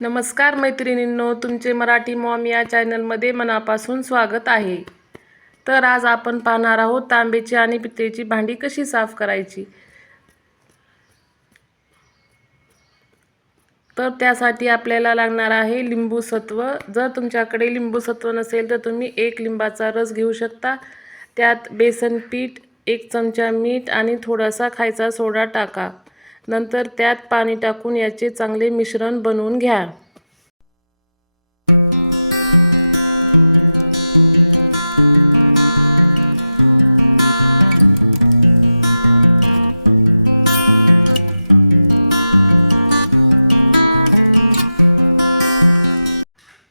नमस्कार मैत्रिणींनो, तुमचे मराठी मॉम या चॅनलमध्ये मनापासून स्वागत आहे। तर आज आपण पाहणार आहोत तांब्याची आणि पितळेची भांडी कशी साफ करायची। तर त्यासाठी आपल्याला लागणार आहे लिंबू सत्व। जर तुमच्याकडे लिंबू सत्व नसेल तर तुम्ही 1 लिंबाचा रस घेऊ शकता। त्यात बेसन पीठ, 1 चमचा मीठ आणि थोडासा खायचा सोडा टाका। नंतर त्यात पाणी टाकून याचे चांगले मिश्रण बनवून घ्या।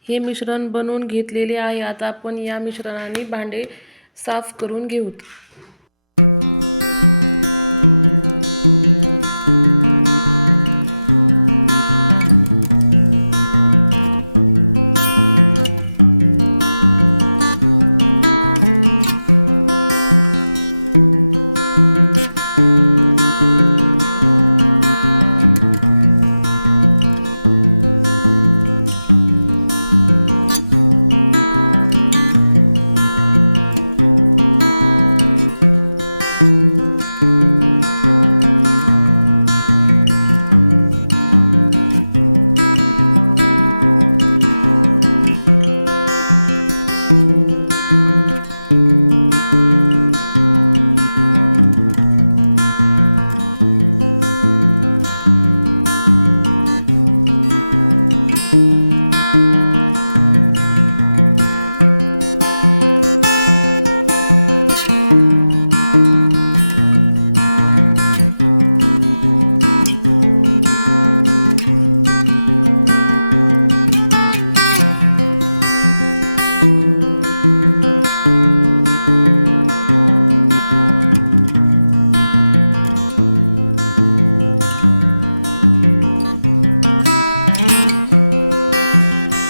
हे मिश्रण बनवून घेतलेले आहे। आता आपण या मिश्रणाने भांडे साफ करून घेऊ।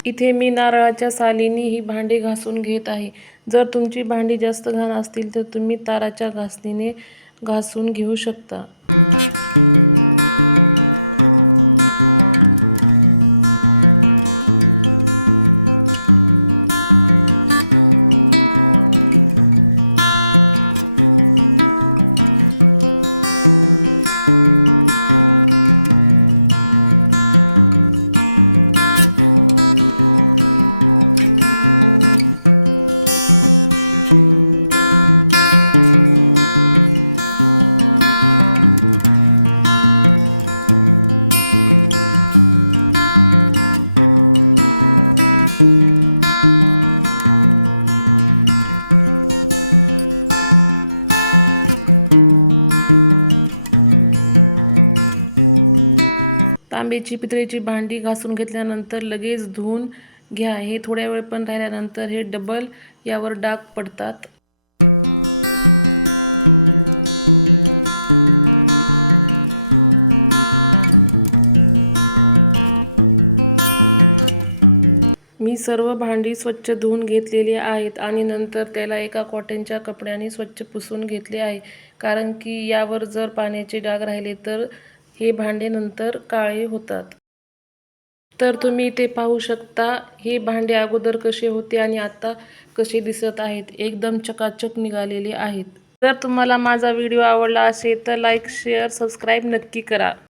इथे मी नारळाच्या सालीने ही भांडी घासून घेत आहे। जर तुमची भांडी जास्त घाण असतील तर तुम्ही ताराच्या घासणीने घासून घेऊ शकता। तांब्याची पितळेची भांडी घासून घेतल्यानंतर लगेच धुवून घ्या। हे थोड्या वेळ पण राहिल्यानंतर हे डबल यावर डाग पडतात। मी सर्व भांडी स्वच्छ धुवून घेतलेली आहेत आणि नंतर त्याला एका कॉटनच्या कपड्याने स्वच्छ पुसून घेतले आहे। कारण की यावर जर पाण्याचे डाग राहिले तर हे भांडे नंतर काळे होतात। तर तुम्ही इथे पाहू शकता हे भांडे अगोदर कसे होते आणि आता कसे दिसत आहेत। एकदम चकाचक निघालेले आहेत। जर तुम्हाला माझा व्हिडिओ आवडला असेल तर लाईक, शेअर, सबस्क्राईब नक्की करा।